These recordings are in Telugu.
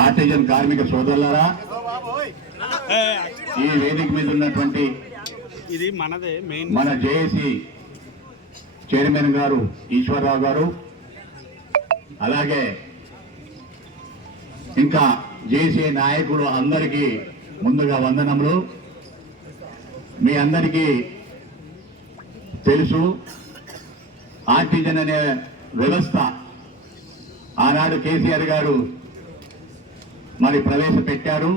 ఆర్టిజన్ కార్మిక సోదరులరా ఈ వేదిక మీద ఉన్నటువంటి ఇది మనదే మెయిన్ మన జేఏసీ చైర్మన్ గారు ఈశ్వరరావు గారు అలాగే ఇంకా జేసీ నాయకులు అందరికీ ముందుగా వందనములు. మీ అందరికీ తెలుసు ఆర్టిజన్ అనే వ్యవస్థ ఆనాడు కేసీఆర్ గారు మరి ప్రవేశపెట్టారు.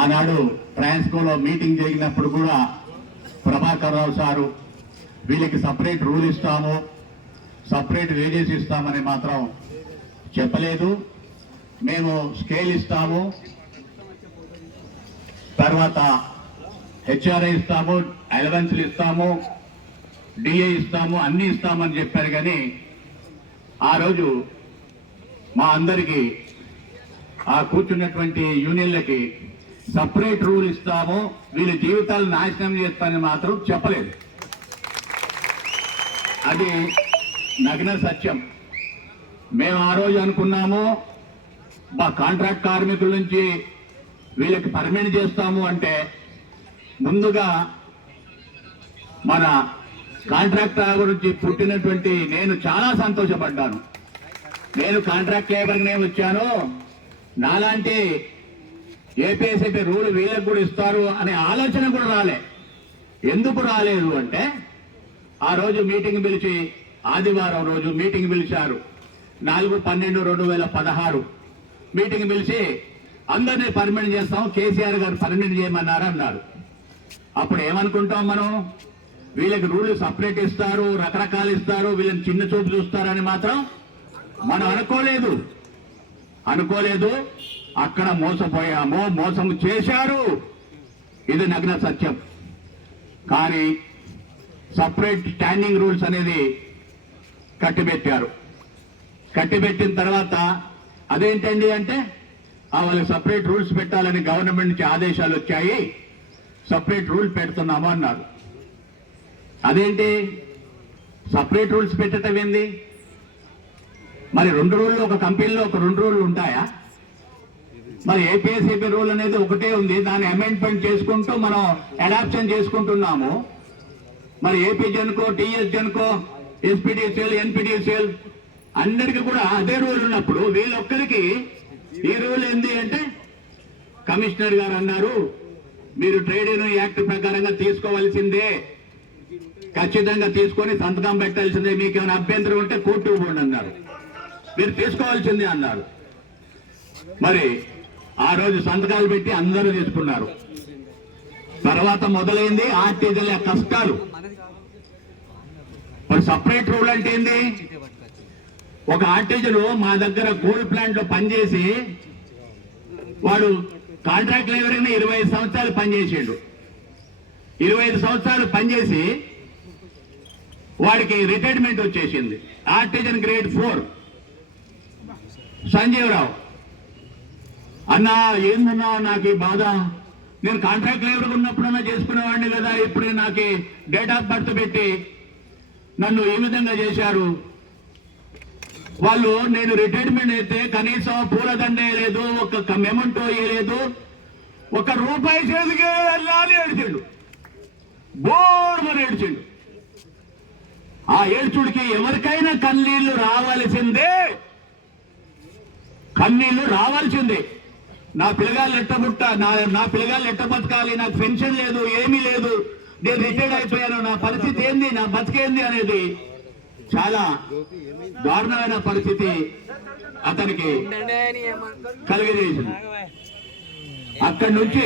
ఆనాడు ట్రాన్స్కోలో మీటింగ్ జరిగినప్పుడు కూడా ప్రభాకర్ రావు సారు వీళ్ళకి సపరేట్ రూల్ ఇస్తాము సపరేట్ వేజెస్ ఇస్తామని మాత్రం చెప్పలేదు. మేము స్కేల్ ఇస్తాము తర్వాత హెచ్ఆర్ఐ ఇస్తాము అలవెన్స్లు ఇస్తాము డిఏ ఇస్తాము అన్ని ఇస్తామని చెప్పారు కానీ ఆ రోజు మా అందరికీ ఆ కూర్చున్నటువంటి యూనియన్లకి సపరేట్ రూల్ ఇస్తాము వీళ్ళ జీవితాలు నాశనం చేస్తామని మాత్రం చెప్పలేదు. అది నగ్న సత్యం. మేము ఆ రోజు అనుకున్నాము మా కాంట్రాక్ట్ కార్మికుల నుంచి వీళ్ళకి పర్మిట్ చేస్తాము అంటే ముందుగా మన కాంట్రాక్ట్ గురించి పుట్టినటువంటి నేను చాలా సంతోషపడ్డాను. నేను కాంట్రాక్ట్ లేబర్ నేను వచ్చాను. నాలాంటి ఏపీఎస్ఐపీ రూల్ వీళ్ళకి కూడా ఇస్తారు అనే ఆలోచన కూడా రాలే. ఎందుకు రాలేదు అంటే ఆ రోజు మీటింగ్ పిలిచి ఆదివారం రోజు మీటింగ్ పిలిచారు. నాలుగు పన్నెండు రెండు వేల పదహారు. మీటింగ్ పిలిచి అందరినీ పర్మనెంట్ చేస్తాం కేసీఆర్ గారు పర్మనెంట్ చేయమన్నారు అన్నారు అప్పుడు ఏమనుకుంటాం మనం? వీళ్ళకి రూళ్ళు సపరేట్ ఇస్తారు రకరకాలు ఇస్తారు వీళ్ళని చిన్న చూపు చూస్తారని మాత్రం మనం అనుకోలేదు. అనుకోలేదు. అక్కడ మోసపోయాము మోసం చేశారు. ఇది నగ్న సత్యం. కానీ సపరేట్ స్టాండింగ్ రూల్స్ అనేది కట్టిపెట్టారు. కట్టిపెట్టిన తర్వాత అదేంటండి అంటే వాళ్ళకి సపరేట్ రూల్స్ పెట్టాలని గవర్నమెంట్ నుంచి ఆదేశాలు వచ్చాయి. సపరేట్ రూల్ పెడుతున్నాము అన్నారు. అదేంటి? సపరేట్ రూల్స్ పెట్టడం ఏంది మరి రెండు రోజులు ఒక కంపెనీలో ఒక రెండు రోజులు ఉంటాయా? మరి ఏపీఎస్ఏపీ రూల్ అనేది ఒకటే ఉంది. దాన్ని అమెండ్మెంట్ చేసుకుంటూ మనం అడాప్షన్ చేసుకుంటున్నాము. మరి AP Genco TS Genco SPDCL NPDCL అందరికీ కూడా అదే రూల్ ఉన్నప్పుడు వీళ్ళొక్కరికి ఈ రూల్ ఏంది అంటే కమిషనర్ గారు అన్నారు మీరు ట్రేడ్ యూనియన్ యాక్ట్ ప్రకారంగా తీసుకోవాల్సిందే. ఖచ్చితంగా తీసుకొని సంతకం పెట్టాల్సిందే. మీకు ఏమైనా అభ్యంతరం ఉంటే కోర్టు పోండి అన్నారు. మీరు తీసుకోవాల్సిందే అన్నారు. మరి ఆ రోజు సంతకాలు పెట్టి అందరూ తీసుకున్నారు. తర్వాత మొదలైంది ఆర్టీజీల కష్టాలు. మరి సపరేట్ రూల్ అంటే ఏంది? ఒక ఆర్టిజను మా దగ్గర కోల్ ప్లాంట్లో పనిచేసి వాడు కాంట్రాక్ట్ లేబర్ అయినా ఇరవై ఐదు సంవత్సరాలు పనిచేసాడు. ఇరవై ఐదు సంవత్సరాలు పనిచేసి వాడికి రిటైర్మెంట్ వచ్చేసింది. Artisan grade four Sanjeevarao. అన్నా ఏందన్నా నాకు ఈ బాధ? నేను కాంట్రాక్ట్ లేబర్ ఉన్నప్పుడన్నా చేసుకునేవాడిని కదా ఇప్పుడు నాకు డేట్ ఆఫ్ బర్త్ పెట్టి నన్ను ఈ విధంగా చేశారు. వాళ్ళు నేను రిటైర్మెంట్ అయితే కనీసం పూలదండ వేయలేదు ఒక మెమంటో వేయలేదు ఒక రూపాయి చేతికి వెళ్ళాలి ఏడ్చిండు. బోర్మని ఏడ్చిండు. ఆ ఏడ్చుడికి ఎవరికైనా కన్నీళ్ళు రావాల్సిందే. కన్నీళ్ళు రావాల్సిందే. నా పిల్లగాళ్ళు ఎట్ట పుట్ట నా నా పిల్లగాళ్ళు ఎట్ట బతకాలి? నాకు పెన్షన్ లేదు ఏమీ లేదు. నేను రిటైర్డ్ అయిపోయాను. నా పరిస్థితి ఏంది? నా బతికేంది అనేది చాలా దారుణమైన పరిస్థితి అతనికి కలిగజేసింది. అక్కడి నుంచి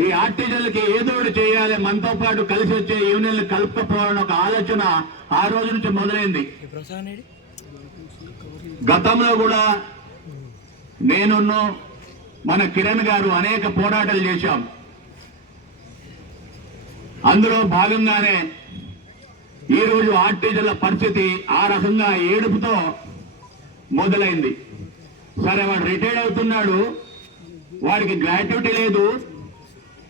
ఈ ఆర్టిజన్లకి ఏదో చేయాలి. మనతో పాటు కలిసి వచ్చే యూనియన్లు కలుపుకపోవాలని ఒక ఆలోచన ఆ రోజు నుంచి మొదలైంది. గతంలో కూడా నేనున్ను మన కిరణ్ గారు అనేక పోరాటాలు చేశాం. అందులో భాగంగానే ఈ రోజు పరిస్థితి ఆ రకంగా ఏడుపుతో మొదలైంది. సరే వాడు రిటైర్డ్ అవుతున్నాడు. వాడికి గ్రాట్యుటీ లేదు.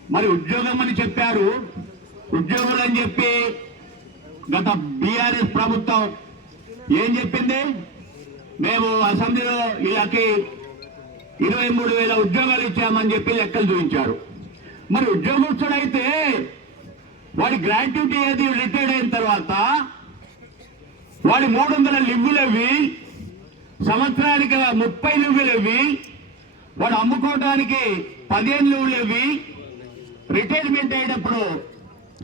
మరి ఉద్యోగం అని చెప్పారు. ఉద్యోగులు అని చెప్పి గత బీఆర్ఎస్ ప్రభుత్వం ఏం చెప్పింది? మేము అసెంబ్లీలో వీళ్ళకి ఇరవై మూడు వేల ఉద్యోగాలు ఇచ్చామని చెప్పి లెక్కలు చూపించారు. మరి ఉద్యోగస్తుడైతే వాడి గ్రాట్యుటీ ఏది? రిటైర్డ్ అయిన తర్వాత వాడి మూడు వందల లివ్వులవి సంవత్సరానికి ముప్పై లివ్వులవి వాడు అమ్ముకోవడానికి పదిహేను లివ్వులవి రిటైర్మెంట్ అయ్యేటప్పుడు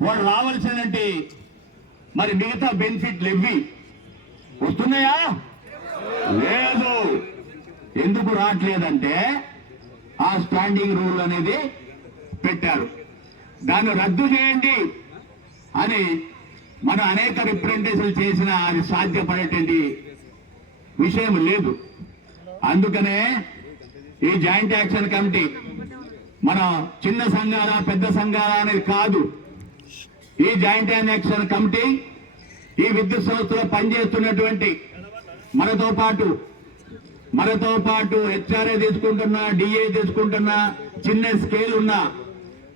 వాడు రావాల్సినటువంటి మరి మిగతా బెనిఫిట్లు ఇవ్వి. వస్తున్నాయా? లేదు. ఎందుకు రావట్లేదంటే ఆ స్టాండింగ్ రూల్ అనేది పెట్టారు. దాన్ని రద్దు చేయండి అని మనం అనేక రిప్రజెంటేషన్లు చేసిన అది సాధ్యపడేటువంటి విషయం లేదు. అందుకనే ఈ జాయింట్ యాక్షన్ కమిటీ మన చిన్న సంఘాల పెద్ద సంఘాల అనేది కాదు. ఈ జాయింట్ యాక్షన్ కమిటీ ఈ విద్యుత్ సంస్థలో పనిచేస్తున్నటువంటి మనతో పాటు మనతో పాటు హెచ్ఆర్ఏ తీసుకుంటున్నా డిఏ తీసుకుంటున్నా చిన్న స్కేల్ ఉన్న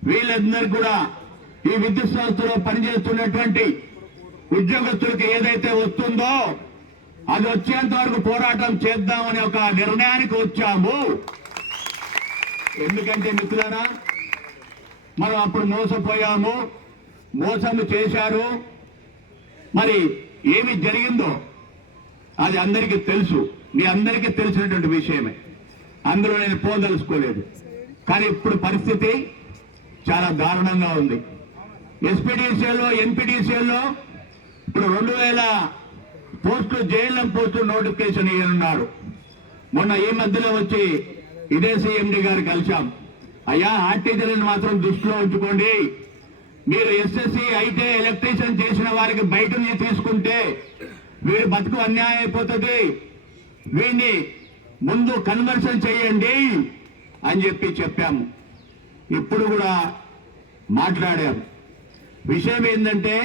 వీళ్ళందరూ కూడా ఈ విద్యుత్ సంస్థలో పనిచేస్తున్నటువంటి ఉద్యోగస్తులకు ఏదైతే వస్తుందో అది వచ్చేంత వరకు పోరాటం చేద్దామనే ఒక నిర్ణయానికి వచ్చాము. ఎందుకంటే మిత్రులారా మనం అప్పుడు మోసపోయాము మోసము చేశారు. మరి ఏమి జరిగిందో అది అందరికీ తెలుసు. మీ అందరికీ తెలిసినటువంటి విషయమే. అందులో నేను పోదలుచుకోలేదు. కానీ ఇప్పుడు పరిస్థితి చాలా దారుణంగా ఉంది. ఎస్పీడీసీలో ఎన్పీడీసీలో ఇప్పుడు రెండు వేల పోస్టులు జేఎల్ఎం పోస్టులు నోటిఫికేషన్ ఇవ్వనున్నారు మొన్న ఈ మధ్యలో వచ్చి ఇదే సీఎండి గారు కలిశాం. అయ్యా ఆర్టీజీలను మాత్రం దృష్టిలో ఉంచుకోండి. మీరు ఎస్ఎస్సి అయితే ఎలక్ట్రీషియన్ చేసిన వారికి బయట తీసుకుంటే వీడి బతుకు అన్యాయం అయిపోతుంది. వీడిని ముందు కన్వర్షన్ చేయండి అని చెప్పి చెప్పాము. ఇప్పుడు కూడా మాట్లాడాం విషయం ఏంటంటే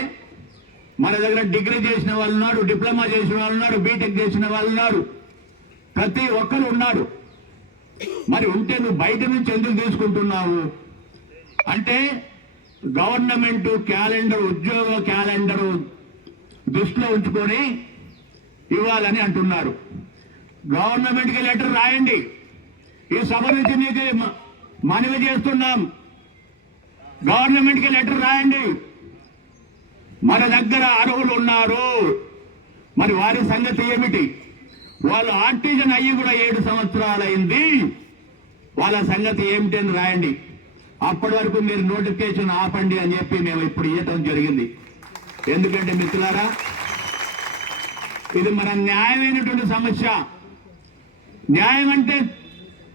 మన దగ్గర డిగ్రీ చేసిన వాళ్ళు ఉన్నారు డిప్లొమా చేసిన వాళ్ళు ఉన్నారు బీటెక్ చేసిన వాళ్ళు ఉన్నారు. ప్రతి ఒక్కరు ఉన్నారు. మరి ఉంటే నువ్వు బయట నుంచి ఎందుకు తీసుకుంటున్నావు? అంటే గవర్నమెంట్ క్యాలెండర్ ఉద్యోగ క్యాలెండర్ దృష్టిలో ఉంచుకొని ఇవ్వాలని అంటున్నారు. గవర్నమెంట్కి లెటర్ రాయండి. ఈ సభ నుంచి మీకు మ- మనవి చేస్తున్నాం. గవర్నమెంట్కి లెటర్ రాయండి. మన దగ్గర అర్హులు ఉన్నారు. మరి వారి సంగతి ఏమిటి? వాళ్ళు ఆర్టిజన్ అయ్యి కూడా ఏడు సంవత్సరాలైంది. వాళ్ళ సంగతి ఏమిటి అని రాయండి. అప్పటి వరకు మీరు నోటిఫికేషన్ ఆపండి అని చెప్పి మేము ఇప్పుడు ఇవ్వటం జరిగింది. ఎందుకంటే మిత్రులారా ఇది మన న్యాయమైనటువంటి సమస్య. న్యాయం అంటే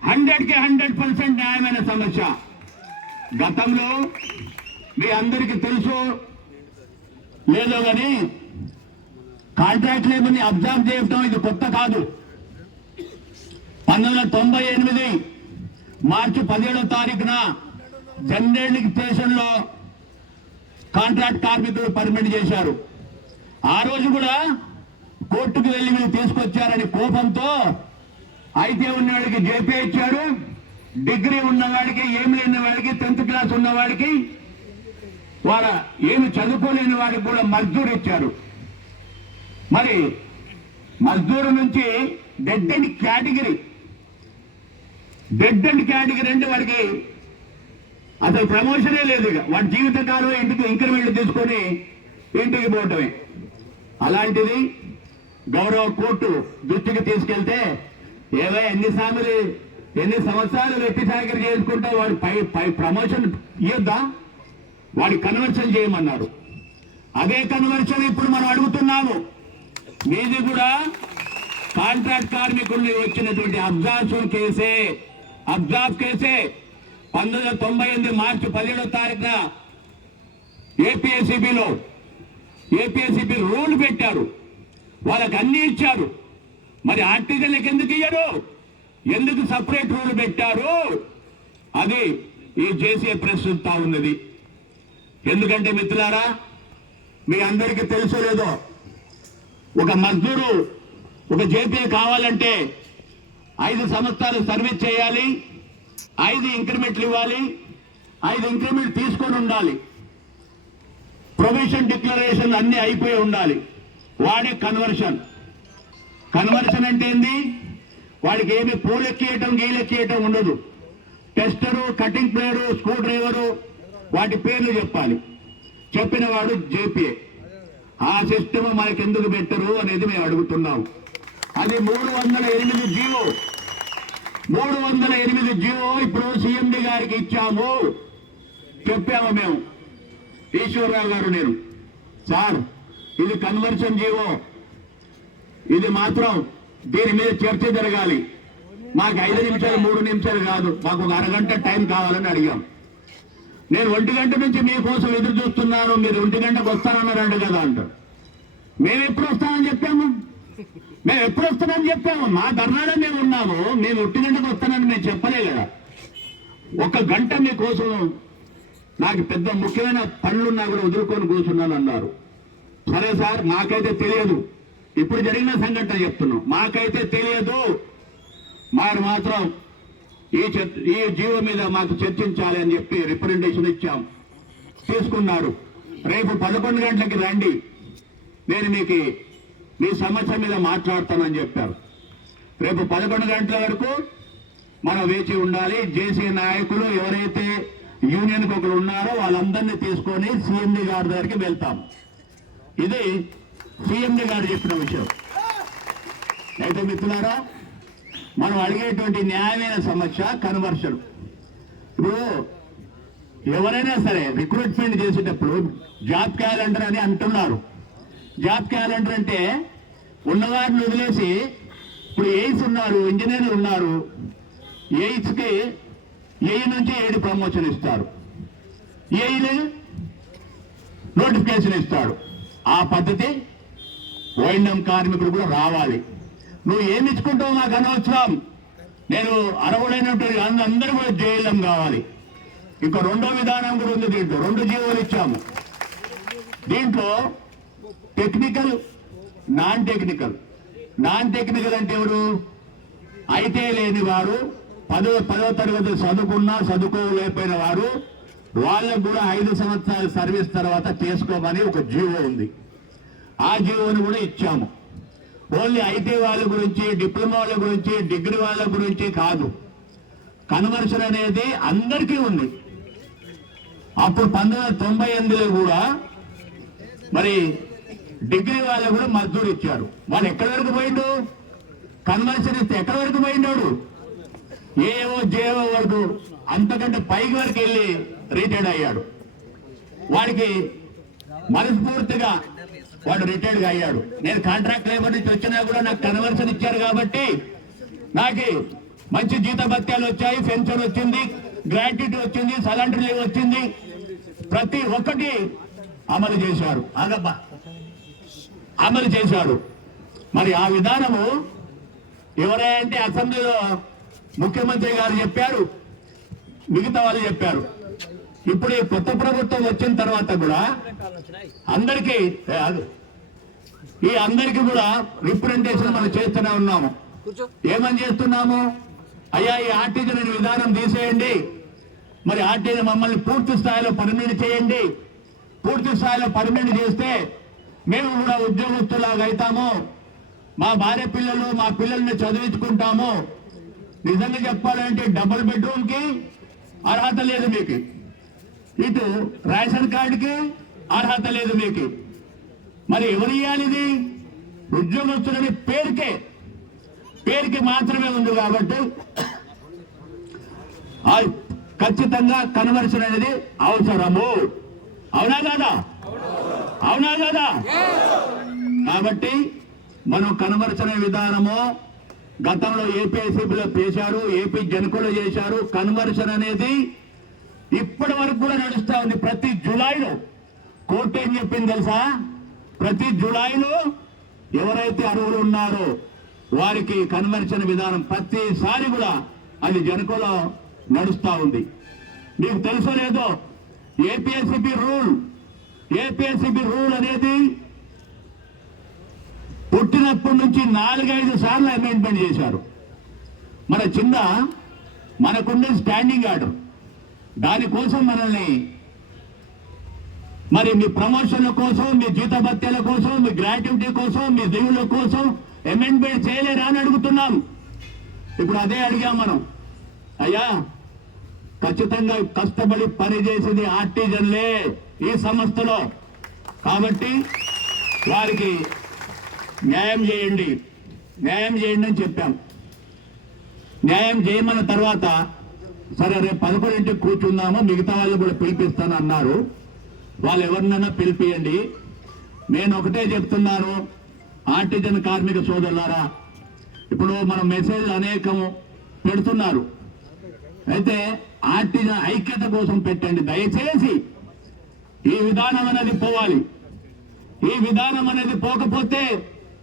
హండ్రెడ్కి హండ్రెడ్ పర్సెంట్ న్యాయమైన సమస్య. గతంలో మీ అందరికీ తెలుసు లేదో కానీ కాంట్రాక్ట్ లేబర్ని అబ్జర్వ్ చేయటం ఇది కొత్త కాదు. పంతొమ్మిది వందల తొంభై ఎనిమిది మార్చి పదిహేడో తారీఖున జనరల్ స్టేషన్లో కాంట్రాక్ట్ కార్మికులు పర్మిట్ చేశారు. ఆ రోజు కూడా కోర్టుకు వెళ్ళి మీరు తీసుకొచ్చారని కోపంతో అయితే ఉన్న వాడికి జేపీ ఇచ్చారు. డిగ్రీ ఉన్న వాడికి ఏమి లేని వాడికి టెన్త్ క్లాస్ ఉన్న వాడికి వాళ్ళ ఏమి చదువుకోలేని వాడికి కూడా మజ్దూర్ ఇచ్చారు మరి మజ్దూరు నుంచి dead end category dead end category అంటే వాడికి అసలు ప్రమోషనే లేదు ఇక. వాడి జీవితకాలం ఇంటికి ఇంక్రిమెంట్ తీసుకొని ఇంటికి పోవటమే. అలాంటిది గౌరవ కోర్టు దృష్టికి తీసుకెళ్తే ఏవో ఎన్ని సార్లు ఎన్ని సంవత్సరాలు వ్యక్తి చాకరీ చేసుకుంటే వాడి పై పై ప్రమోషన్ ఇద్దా వాడి కన్వర్షన్ చేయమన్నారు అదే కన్వర్షన్ ఇప్పుడు మనం అడుగుతున్నాము. మీది కూడా కాంట్రాక్ట్ కార్మికుల్ని వచ్చినటువంటి అబ్జార్షన్ కేసే అబ్జార్బ్ కేసే. పంతొమ్మిది వందల తొంభై ఎనిమిది మార్చి పదిహేడో తారీఖున ఏపీఎస్సిబిలో ఏపీఎస్సిబి రూల్ పెట్టారు. వాళ్ళకి అన్ని ఇచ్చారు. మరి ఆర్టిజన్లకు ఎందుకు ఇయ్యరు? ఎందుకు సపరేట్ రూల్ పెట్టారు? అది ఈ జేసీ ప్రశ్నిస్తా ఉన్నది. ఎందుకంటే మిత్రులారా మీ అందరికీ తెలుసో లేదో ఒక మజ్దూరు ఒక జేపీ కావాలంటే ఐదు సంవత్సరాలు సర్వీస్ చేయాలి ఐదు ఇంక్రిమెంట్లు ఇవ్వాలి ఐదు ఇంక్రిమెంట్ తీసుకొని ఉండాలి. ప్రొవిషన్ డిక్లరేషన్ అన్ని అయిపోయి ఉండాలి. వాడే కన్వర్షన్. కన్వర్షన్ అంటే ఏంది? వాడికి ఏమి పూలెక్కియటం గీలెక్కియటం ఉండదు. Tester cutting plier screw driver వాటి పేర్లు చెప్పాలి. చెప్పిన వాడు జేపీఏ ఆ సిస్టమ్ మనకెందుకు పెట్టరు అనేది మేము అడుగుతున్నాం. అది మూడు వందల ఎనిమిది జీవో మూడు వందల ఎనిమిది జీవో ఇప్పుడు సీఎండి గారికి ఇచ్చాము. చెప్పాము మేము. ఈశ్వరరావు గారు నేను. సార్ ఇది కన్వర్షన్ జీవో ఇది మాత్రం దీని మీద చర్చ జరగాలి. మాకు ఐదు నిమిషాలు మూడు నిమిషాలు కాదు. మాకు ఒక అరగంట టైం కావాలని అడిగాం. నేను ఒంటి గంట నుంచి మీకోసం ఎదురు చూస్తున్నాను. మీరు ఒంటి గంటకు వస్తానన్నారంట కదా అంటారు మేము ఎప్పుడు వస్తామని చెప్పాము? మేము ఎప్పుడు వస్తామని చెప్పాము? మా ధర్నాలో మేము ఉన్నాము. మేము ఒంటి గంటకు వస్తానని మేము చెప్పలే కదా. ఒక గంట మీకోసం నాకు పెద్ద ముఖ్యమైన పనులున్నా కూడా వదులుకొని కూర్చున్నాను అన్నారు. సరే సార్ మాకైతే తెలియదు. ఇప్పుడు జరిగిన సంఘటన చెప్తున్నాం. మాకైతే తెలియదు. మరి మాత్రం ఈ ఈ జీవో మీద మాకు చర్చించాలి అని చెప్పి రిప్రజెంటేషన్ ఇచ్చాం. తీసుకున్నారు. రేపు పదకొండు గంటలకి రండి. నేను మీకు మీ సమస్య మీద మాట్లాడతానని చెప్పారు. రేపు పదకొండు గంటల వరకు మనం వేచి ఉండాలి. జేసీ నాయకులు ఎవరైతే యూనియన్ ఒకరు ఉన్నారో వాళ్ళందరినీ తీసుకొని సీఎండి గారి దగ్గరికి వెళ్తాం. ఇది సీఎండి గారు చెప్పిన విషయం. అయితే మిత్రులారా మనం అడిగేటువంటి న్యాయమైన సమస్య కన్వర్షన్. ఇప్పుడు ఎవరైనా సరే రిక్రూట్మెంట్ చేసేటప్పుడు జాబ్ క్యాలెండర్ అని అంటున్నారు. జాబ్ క్యాలెండర్ అంటే ఉన్నవారిని వదిలేసి ఇప్పుడు ఎయిడ్స్ ఉన్నారు ఇంజనీర్లు ఉన్నారు ఎయిట్స్కి ఏఈ నుంచి ఏడు ప్రమోషన్ ఇస్తారు. ఏఈలు నోటిఫికేషన్ ఇస్తాడు ఆ పద్ధతి వైండం కార్మికుడు కూడా రావాలి. నువ్వు ఏమి ఇచ్చుకుంటావు నాకు అనవసరం. నేను అర్హుడైనటువంటి అందరూ కూడా జైలం కావాలి. ఇంకా రెండో విధానం కూడా ఉంది దీంట్లో. రెండు జీవోలు ఇచ్చాము. దీంట్లో technical non technical non technical అంటే ఎవరు? అయితే లేని వారు పదో పదో తరగతి చదువుకున్నా చదువుకోలేకపోయిన వారు వాళ్ళకు కూడా ఐదు సంవత్సరాల సర్వీస్ తర్వాత చేసుకోమని ఒక జీవో ఉంది. ఆ జీవోని కూడా ఇచ్చాము. ఓన్లీ ఐటీ వాళ్ళ గురించి డిప్లొమా వాళ్ళ గురించి డిగ్రీ వాళ్ళ గురించి కాదు. కన్వర్షన్ అనేది అందరికీ ఉంది. అప్పుడు పంతొమ్మిది తొంభై ఎనిమిదిలో కూడా మరి డిగ్రీ వాళ్ళు కూడా మద్దూరు ఇచ్చారు. వాళ్ళు ఎక్కడి వరకు పోయిండు? కన్వర్షన్ ఇస్తే ఎక్కడి వరకు పోయినాడు ఏవో జేవో వరకు. అంతకంటే పైకి వరకు వెళ్ళి రిటైర్డ్ అయ్యాడు. వాడికి మనస్ఫూర్తిగా వాడు రిటైర్డ్ అయ్యాడు. నేను కాంట్రాక్ట్ లేబర్ నుంచి వచ్చినా కూడా నాకు కన్వర్షన్ ఇచ్చారు కాబట్టి నాకు మంచి జీతభత్యాలు వచ్చాయి పెన్షన్ వచ్చింది గ్రాట్యుటీ వచ్చింది సలెండర్ లీవ్ వచ్చింది. ప్రతి ఒక్కటి అమలు చేశారు. ఆగబ్బా. అమలు చేశాడు మరి ఆ విధానము ఎవరైతే అసెంబ్లీలో ముఖ్యమంత్రి గారు చెప్పారు మిగతా వాళ్ళు చెప్పారు. ఇప్పుడు ఈ కొత్త ప్రభుత్వం వచ్చిన తర్వాత కూడా అందరికీ. ఈ అందరికీ కూడా రిప్రజెంటేషన్ మనం చేస్తూనే ఉన్నాము. ఏమని చేస్తున్నాము? అయ్యా ఈ ఆర్టీజీ విధానం తీసేయండి. మరి ఆర్టీజీ మమ్మల్ని పూర్తి స్థాయిలో పర్మిట్ చేయండి. పూర్తి స్థాయిలో పర్మిట్ చేస్తే మేము కూడా ఉద్యోగస్తులాగా అవుతాము. మా భార్య పిల్లలు మా పిల్లల్ని చదివించుకుంటాము. నిజంగా చెప్పాలంటే డబుల్ బెడ్రూమ్కి అర్హత లేదు మీకు. ఇటు రేషన్ కార్డుకి అర్హత లేదు మీకు. మరి ఎవరు ఇవ్వాలి ఇది? ఉద్యోగస్తులని పేరుకే. పేరుకి మాత్రమే ఉంది కాబట్టి ఖచ్చితంగా కన్వర్షన్ అనేది అవసరము. అవునా కాదా? అవునా కాదా? కాబట్టి మనం కన్వర్షన్ విధానము గతంలో ఏపీఐసీబీలో చేశారు ఏపీ జనకులు చేశారు కన్వర్షన్ అనేది ఇప్పటి వరకు కూడా నడుస్తూ ఉంది. ప్రతి జులైలో కోర్టు ఏం చెప్పింది తెలుసా? ప్రతి జులైలో ఎవరైతే అర్హులు ఉన్నారో వారికి కన్వర్షన్ విధానం ప్రతిసారి కూడా అది జనకులో నడుస్తూ ఉంది. మీకు తెలుసో లేదో? APSCB rule. ఏపీఎస్సిబి రూల్ అనేది పుట్టినప్పటి నుంచి నాలుగైదు సార్లు అమెండ్మెంట్ చేశారు. మన చిన్న మనకుండే స్టాండింగ్ ఆర్డర్. దానికోసం మనల్ని మరి మీ ప్రమోషన్ల కోసం మీ జీతభత్యాల కోసం మీ గ్రాట్యుటీ కోసం మీ దేవుళ్ళ కోసం అమెండ్మెంట్ చేయలేరా అని అడుగుతున్నాం. ఇప్పుడు అదే అడిగాం మనం. అయ్యా ఖచ్చితంగా కష్టపడి పనిచేసేది ఆర్టిజన్లే ఈ సంస్థలో. కాబట్టి వారికి న్యాయం చేయండి. న్యాయం చేయండి అని చెప్పాం. న్యాయం చేయమన్న తర్వాత సరే రేపు పదకొండింటికి కూర్చుందాము మిగతా వాళ్ళు కూడా పిలిపిస్తాను అన్నారు. వాళ్ళు ఎవరినైనా పిలిపియండి. నేను ఒకటే చెప్తున్నాను ఆర్టిజన్ కార్మిక సోదరులారా ఇప్పుడు మనం మెసేజ్ అనేకం పెడుతున్నారు. అయితే ఆర్టిజన్ ఐక్యత కోసం పెట్టండి దయచేసి. ఈ విధానం అనేది పోవాలి. ఈ విధానం అనేది పోకపోతే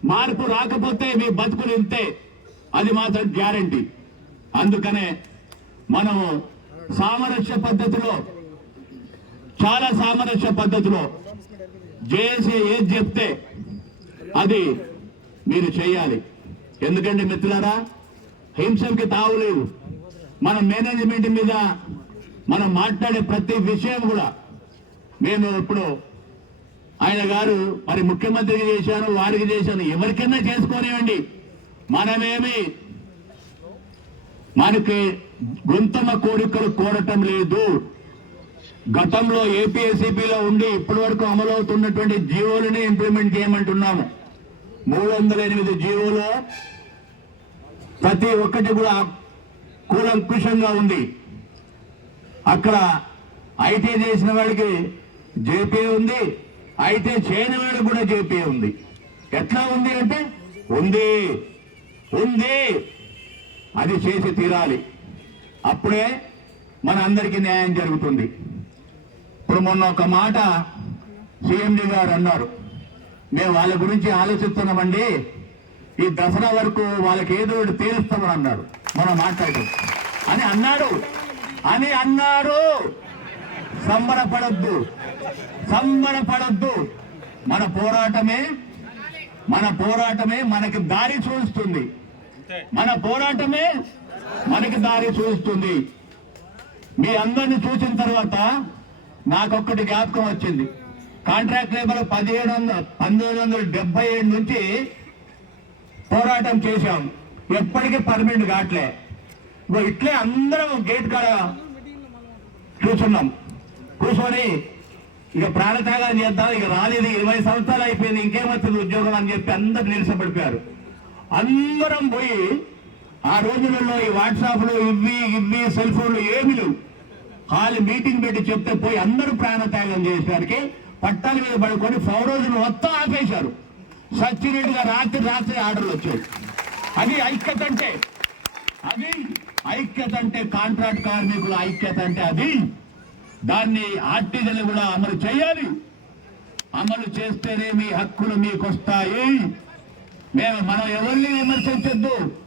మార్పు రాకపోతే మీ బతుకులు ఇంతే. అది మాత్రం గ్యారంటీ. అందుకనే మనము సామరస్య పద్ధతిలో చాలా సామరస్య పద్ధతిలో జేఏసీ ఏది చెప్తే అది మీరు చేయాలి. ఎందుకంటే మిత్రులారా హింసకి తావులేదు మన మేనేజ్మెంట్ మీద మనం మాట్లాడే ప్రతి విషయం కూడా మేము ఇప్పుడు ఆయన గారు మరి ముఖ్యమంత్రికి చేశాను వారికి చేశాను ఎవరికైనా చేసుకోనివ్వండి. మనమేమి మనకి గుంతమ కోరికలు కోరటం లేదు. గతంలో ఏపీఎస్సీపీలో ఉండి ఇప్పటి వరకు అమలవుతున్నటువంటి జీవోలని ఇంప్లిమెంట్ చేయమంటున్నాము. మూడు వందల ఎనిమిది జీవోలో ప్రతి ఒక్కటి కూడా కూలంకుషంగా ఉంది. అక్కడ ఐటీ చేసిన వాడికి జేపీ ఉంది అయితే చేయని వాడికి కూడా జేపీ ఉంది. ఎట్లా ఉంది అంటే ఉంది ఉంది. అది చేసి తీరాలి. అప్పుడే మన అందరికీ న్యాయం జరుగుతుంది. ఇప్పుడు మొన్న ఒక మాట సిఎండి గారు అన్నారు. మేము వాళ్ళ గురించి ఆలోచిస్తున్నామండి. ఈ దసరా వరకు వాళ్ళకి ఏదో ఒకటి తీరుస్తామని అన్నారు. మనం మాట్లాడటం. అని అన్నాడు. అని అన్నారు. సంబరపడద్దు. సంబరపడద్దు. మన పోరాటమే మన పోరాటమే మనకి దారి చూస్తుంది మన పోరాటమే మనకి దారి చూస్తుంది. మీ అందరిని చూసిన తర్వాత నాకొక్కటి జ్ఞాపకం వచ్చింది. కాంట్రాక్ట్ లేబర్ పదిహేడు వందల పంతొమ్మిది వందల డెబ్బై ఏడు నుంచి పోరాటం చేశాం ఎప్పటికీ పర్మనెంట్ కావట్లే. ఇగో ఇట్లే అందరం గేట్ కాడ కూర్చున్నాం. కూర్చొని ఇక ప్రాణత్యాగాలు చేద్దాం ఇక రాలేదు. ఇరవై సంవత్సరాలు అయిపోయింది. ఇంకేమొచ్చింది ఉద్యోగం అని చెప్పి అందరు నిరసపడిపోయారు. అందరం పోయి ఆ రోజులలో ఈ వాట్సాప్లు ఇవి ఇవి సెల్ ఫోన్లు ఏమి లేవు. వాళ్ళు మీటింగ్ పెట్టి చెప్తే పోయి అందరూ ప్రాణత్యాగం చేసేసరికి పట్టాల మీద పడుకొని పౌ రోజులు మొత్తం ఆపేశారు. సచ్చినట్టుగా రాత్రి రాత్రి ఆర్డర్లు వచ్చాయి. అది ఐక్యత అంటే అది ఐక్యత అంటే కాంట్రాక్ట్ కార్మికుల ఐక్యత అంటే అది. దాన్ని ఆర్టిజన్లు కూడా అమలు చేయాలి. అమలు చేస్తేనే మీ హక్కులు మీకు వస్తాయి మేము మనం ఎవరిని విమర్శించద్దు.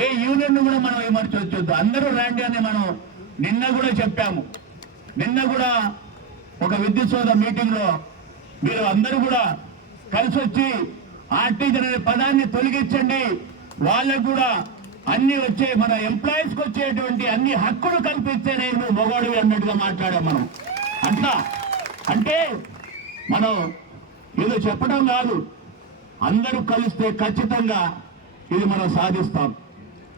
ఏ యూనియన్ కూడా మనం విమర్శించొద్దు అందరూ రండి అని మనం నిన్న కూడా చెప్పాము. నిన్న కూడా ఒక విద్యుత్ సోద మీటింగ్లో మీరు అందరూ కూడా కలిసి వచ్చి ఆర్టిజన్ అనే పదాన్ని తొలగించండి. వాళ్ళకు కూడా అన్ని వచ్చే మన ఎంప్లాయీస్కి వచ్చేటువంటి అన్ని హక్కులు కల్పిస్తేనే నువ్వు మొగోడివి అన్నట్టుగా మాట్లాడాం మనం. అట్లా? అంటే మనం ఏదో చెప్పడం కాదు. అందరూ కలిస్తే ఖచ్చితంగా ఇది మనం సాధిస్తాం.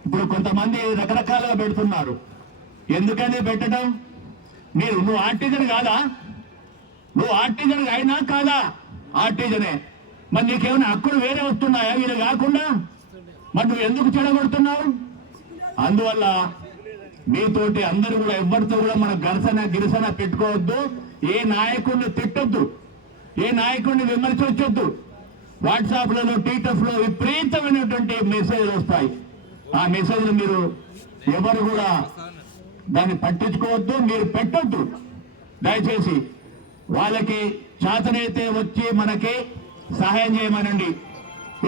ఇప్పుడు కొంతమంది రకరకాలుగా పెడుతున్నారు. ఎందుకని పెట్టడం? మీరు నువ్వు ఆర్టిజన్ కాదా? నువ్వు ఆర్టిజన్ అయినా కాదా? ఆర్టిజనే. మరి నీకేమైనా హక్కులు వేరే వస్తున్నాయా? వీళ్ళు కాకుండా? మరి నువ్వు ఎందుకు చెడగొడుతున్నావు? అందువల్ల మీతోటి అందరూ కూడా ఎవరితో కూడా మన ఘర్షణ గిరిసన పెట్టుకోవద్దు. ఏ నాయకుడిని తిట్టొద్దు. ఏ నాయకుడిని విమర్శించొద్దు. వాట్సాప్లలో ట్విట్టర్స్లో విపరీతమైనటువంటి మెసేజ్లు వస్తాయి. ఆ మెసేజ్ మీరు ఎవరు కూడా దాన్ని పట్టించుకోవద్దు మీరు పెట్టొద్దు. దయచేసి వాళ్ళకి చేతనైతే వచ్చి మనకి సహాయం చేయమనండి.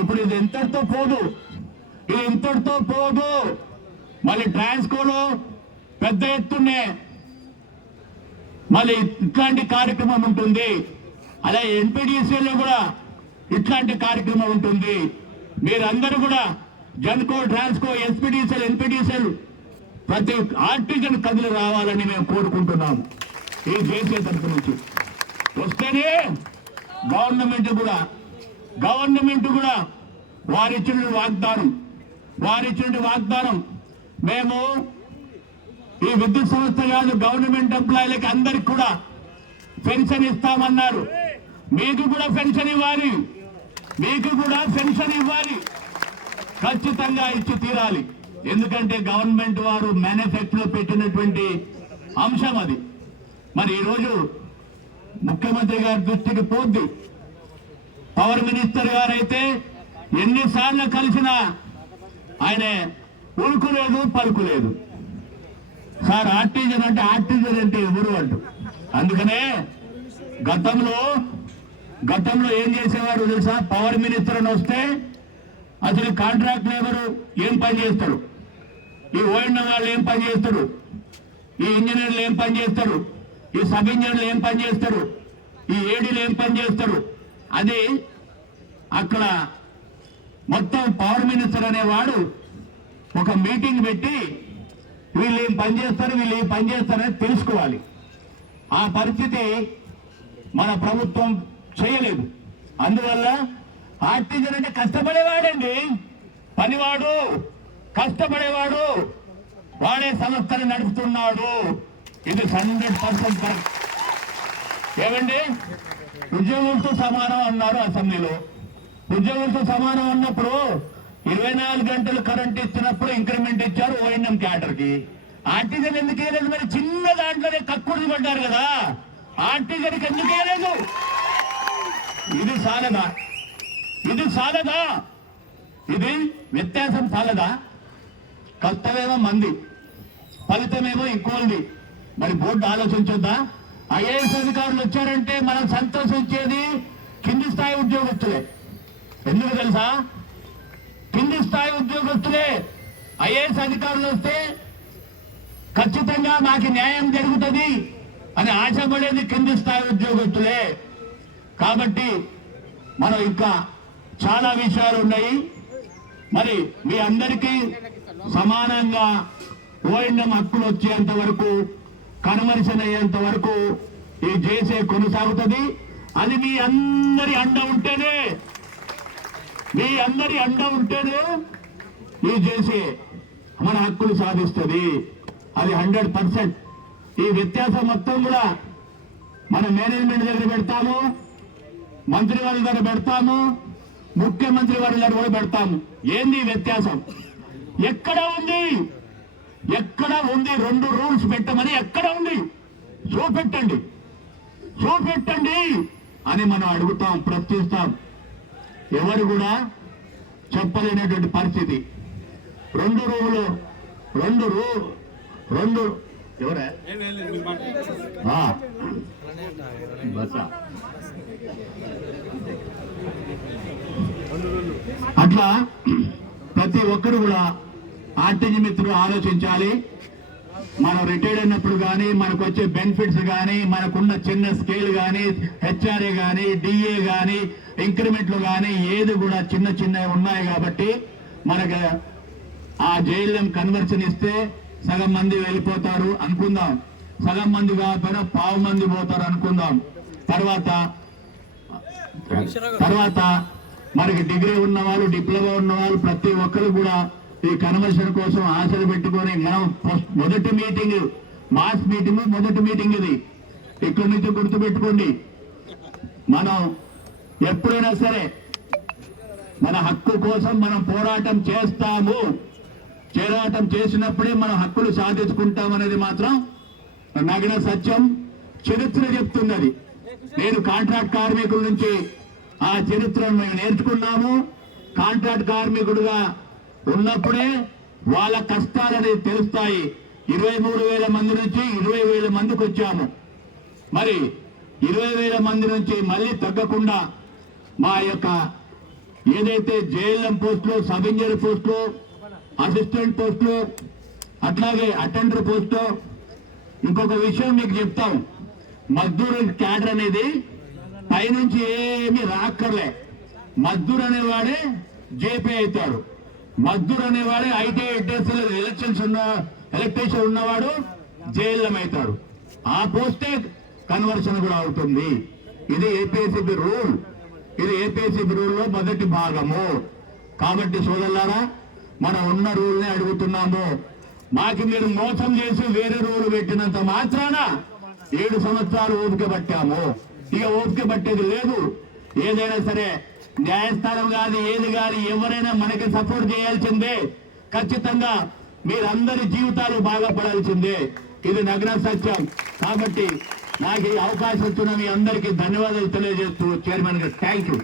ఇప్పుడు ఇది ఇంతటితో పోదు? ఇది ఇంతటితో పోదు. మళ్ళీ ట్రాన్స్కోలో పెద్ద ఎత్తునే మళ్ళీ ఇట్లాంటి కార్యక్రమం ఉంటుంది. అలా ఎన్పిడిసీలో కూడా ఇట్లాంటి కార్యక్రమం ఉంటుంది. మీరందరూ కూడా జన్కో ట్రాన్స్కో ఎస్పీడీసీఎల్ ఎన్పిడిసిఎల్ ప్రతి ఆర్టిజన్ కథలు రావాలని మేము కోరుకుంటున్నాము. ఈ జేసీ తరఫు నుంచి. వస్తేనే గవర్నమెంట్ కూడా గవర్నమెంట్ కూడా వారిచ్చిన వాగ్దానం వారిచ్చిన వాగ్దానం. మేము ఈ విద్యుత్ సంస్థ కాదు గవర్నమెంట్ ఎంప్లాయీలకి అందరికి కూడా పెన్షన్ ఇస్తామన్నారు. మీకు కూడా పెన్షన్ ఇవ్వాలి. మీకు కూడా పెన్షన్ ఇవ్వాలి. ఖచ్చితంగా ఇచ్చి తీరాలి. ఎందుకంటే గవర్నమెంట్ వారు మేనిఫెస్టోలో పెట్టినటువంటి అంశం అది. మరి ఈరోజు ముఖ్యమంత్రి గారి దృష్టికి పోద్ది. పవర్ మినిస్టర్ గారైతే ఎన్నిసార్లు కలిసినా ఆయన ఉడుకులేదు పలుకులేదు. సార్ ఆర్టీజన్ అంటే ఆర్టీజన్ అంటే ఎవరు అంటూ. అందుకనే గతంలో గతంలో ఏం చేసేవారు తెలుసా? పవర్ మినిస్టర్ అని వస్తే అసలు కాంట్రాక్ట్ లేబరు ఏం పని చేస్తారు? ఈ ఓడిన వాళ్ళు ఏం పని చేస్తారు? ఈ ఇంజనీర్లు ఏం పని చేస్తారు? ఈ సబ్ ఇంజనీర్లు ఏం పని చేస్తారు? ఈ ఏడీలు ఏం పని చేస్తారు? అది అక్కడ మొత్తం పవర్ మినిస్టర్ అనేవాడు ఒక మీటింగ్ పెట్టి వీళ్ళు ఏం పని చేస్తారు వీళ్ళు ఏం పని చేస్తారని తెలుసుకోవాలి. ఆ పరిస్థితి మన ప్రభుత్వం చేయలేదు. అందువల్ల ఆర్టిజన్ అంటే కష్టపడేవాడండి. పనివాడు కష్టపడేవాడు వాడే సంస్థను నడుపుతున్నాడు. ఇది హండ్రెడ్ పర్సెంట్ కరెక్ట్. ఏమండి? ఉద్యోగులతో సమానం అన్నారు అసెంబ్లీలో. ఉద్యోగులతో సమానం అన్నప్పుడు ఇరవై నాలుగు గంటలు కరెంట్ ఇచ్చినప్పుడు ఇంక్రిమెంట్ ఇచ్చారు ఓఎన్ఎం క్యాడర్కి ఆర్టిజన్ ఎందుకు వేయలేదు? మరి చిన్న దాంట్లోనే కక్కుడు పడ్డారు కదా. ఆర్టిజన్కి ఎందుకు వేయలేదు? ఇది సాలదా ఇది సాలదా. ఇది వ్యత్యాసం సాలదా. కష్టమేమో మంది. ఫలితమేమో ఇంకోది మరి బోర్డు ఆలోచించొద్దా? ఐఏఎస్ అధికారులు వచ్చారంటే మనం సంతోషించేది కింది స్థాయి ఉద్యోగస్తులే. ఎందుకు తెలుసా? కింది స్థాయి ఉద్యోగస్తులే. ఐఏఎస్ అధికారులు వస్తే ఖచ్చితంగా మాకు న్యాయం జరుగుతుంది అని ఆశపడేది కింది స్థాయి ఉద్యోగస్తులే. కాబట్టి మనం ఇంకా చాలా విషయాలు ఉన్నాయి. మరి మీ అందరికీ సమానంగా ఓఎండం హక్కులు వచ్చేంత వరకు కన్వర్షన్ అయ్యేంత వరకు ఈ జేసే కొనసాగుతుంది. అది మీ అందరి అండ ఉంటేనే మీ అందరి అండ ఉంటేనే ఈ జేసే మన హక్కులు సాధిస్తుంది. అది హండ్రెడ్ పర్సెంట్. ఈ వ్యత్యాసం మొత్తం కూడా మన మేనేజ్మెంట్ దగ్గర పెడతాము మంత్రి వాళ్ళ దగ్గర పెడతాము ముఖ్యమంత్రి వారి దగ్గర కూడా పెడతాము. ఏంది వ్యత్యాసం? ఎక్కడ ఉంది? ఎక్కడ ఉంది? రెండు రూల్స్ పెట్టమని ఎక్కడ ఉంది? చూపెట్టండి. చూపెట్టండి అని మనం అడుగుతాం ప్రశ్నిస్తాం. ఎవరు కూడా చెప్పలేనటువంటి పరిస్థితి. రెండు రూములు రెండు రూ రెండు ఎవరా? బస. అట్లా ప్రతి ఒక్కరు కూడా ఆర్టీజీ మిత్రులు ఆలోచించాలి. మనం రిటైర్డ్ అయినప్పుడు కానీ మనకు వచ్చే బెనిఫిట్స్ కానీ మనకున్న చిన్న స్కేల్ కానీ హెచ్ఆర్ఏ కానీ డిఏ కానీ ఇంక్రిమెంట్లు కానీ ఏది కూడా చిన్న చిన్నవి ఉన్నాయి కాబట్టి మనకు ఆ జైల్యం కన్వర్షన్ ఇస్తే సగం మంది వెళ్ళిపోతారు అనుకుందాం. సగం మంది కాకపోయినా పావు మంది పోతారు అనుకుందాం. తర్వాత తర్వాత మనకి డిగ్రీ ఉన్న వాళ్ళు డిప్లొమా ఉన్న వాళ్ళు ప్రతి ఒక్కరు కూడా ఈ కన్వర్షన్ కోసం ఆశలు పెట్టుకొని మనం మొదటి మీటింగ్ మాస్ మీటింగ్ మొదటి మీటింగ్ ఇది. ఇక్కడి నుంచి గుర్తుపెట్టుకోండి. మనం ఎప్పుడైనా సరే మన హక్కు కోసం మనం పోరాటం చేస్తాము. చేరాటం చేసినప్పుడే మన హక్కులు సాధించుకుంటాం అనేది మాత్రం నగిన సత్యం. చరిత్ర చెప్తున్నది. నేను కాంట్రాక్ట్ కార్మికుల నుంచి ఆ చరిత్రను మేము నేర్చుకున్నాము కాంట్రాక్ట్ కార్మికుడుగా ఉన్నప్పుడే వాళ్ళ కష్టాలని తెలుస్తాయి. ఇరవై మూడు వేల మంది నుంచి ఇరవై వేల మందికి వచ్చాము. మరి ఇరవై వేల మంది నుంచి మళ్ళీ తగ్గకుండా మా యొక్క ఏదైతే జేఎల్ఎం పోస్టులు సబ్ ఇంజనీర్ పోస్టులు అసిస్టెంట్ పోస్టులు అట్లాగే అటెండర్ పోస్టు ఇంకొక విషయం మీకు చెప్తాం. మద్దూరు క్యాడర్ అనేది పైనుంచి ఏమి రాక్కర్లే. మద్దూరు అనేవాడే జేపీ అవుతాడు. మద్దూరు అనేవాడే ఐటీ ఎలక్షన్స్ ఉన్న ఎలక్ట్రీషియన్ ఉన్నవాడు జేఎల్ఎం అవుతాడు ఆ పోస్టే కన్వర్షన్ కూడా అవుతుంది. ఇది ఏపీఎస్సీ రూల్. ఇది ఏపీఎస్సీ రూల్లో మొదటి భాగము. కాబట్టి సోదరులారా మనం ఉన్న రూల్ని అడుగుతున్నాము. మాకు మీరు మోసం చేసి వేరే రూల్ పెట్టినంత మాత్రాన ఏడు సంవత్సరాలు ఓపిక పట్టాము ఇక ఓపిక పట్టేది లేదు. ఏదైనా సరే న్యాయస్థానం కాదు ఏది కాదు ఎవరైనా మనకి సపోర్ట్ చేయాల్సిందే. ఖచ్చితంగా మీరందరి జీవితాలు బాగుపడాల్సిందే ఇది నగ్న సత్యం. కాబట్టి నాకు ఈ అవకాశం ఇచ్చిన మీ అందరికీ ధన్యవాదాలు తెలియజేస్తూ చైర్మన్ గారు థ్యాంక్ యూ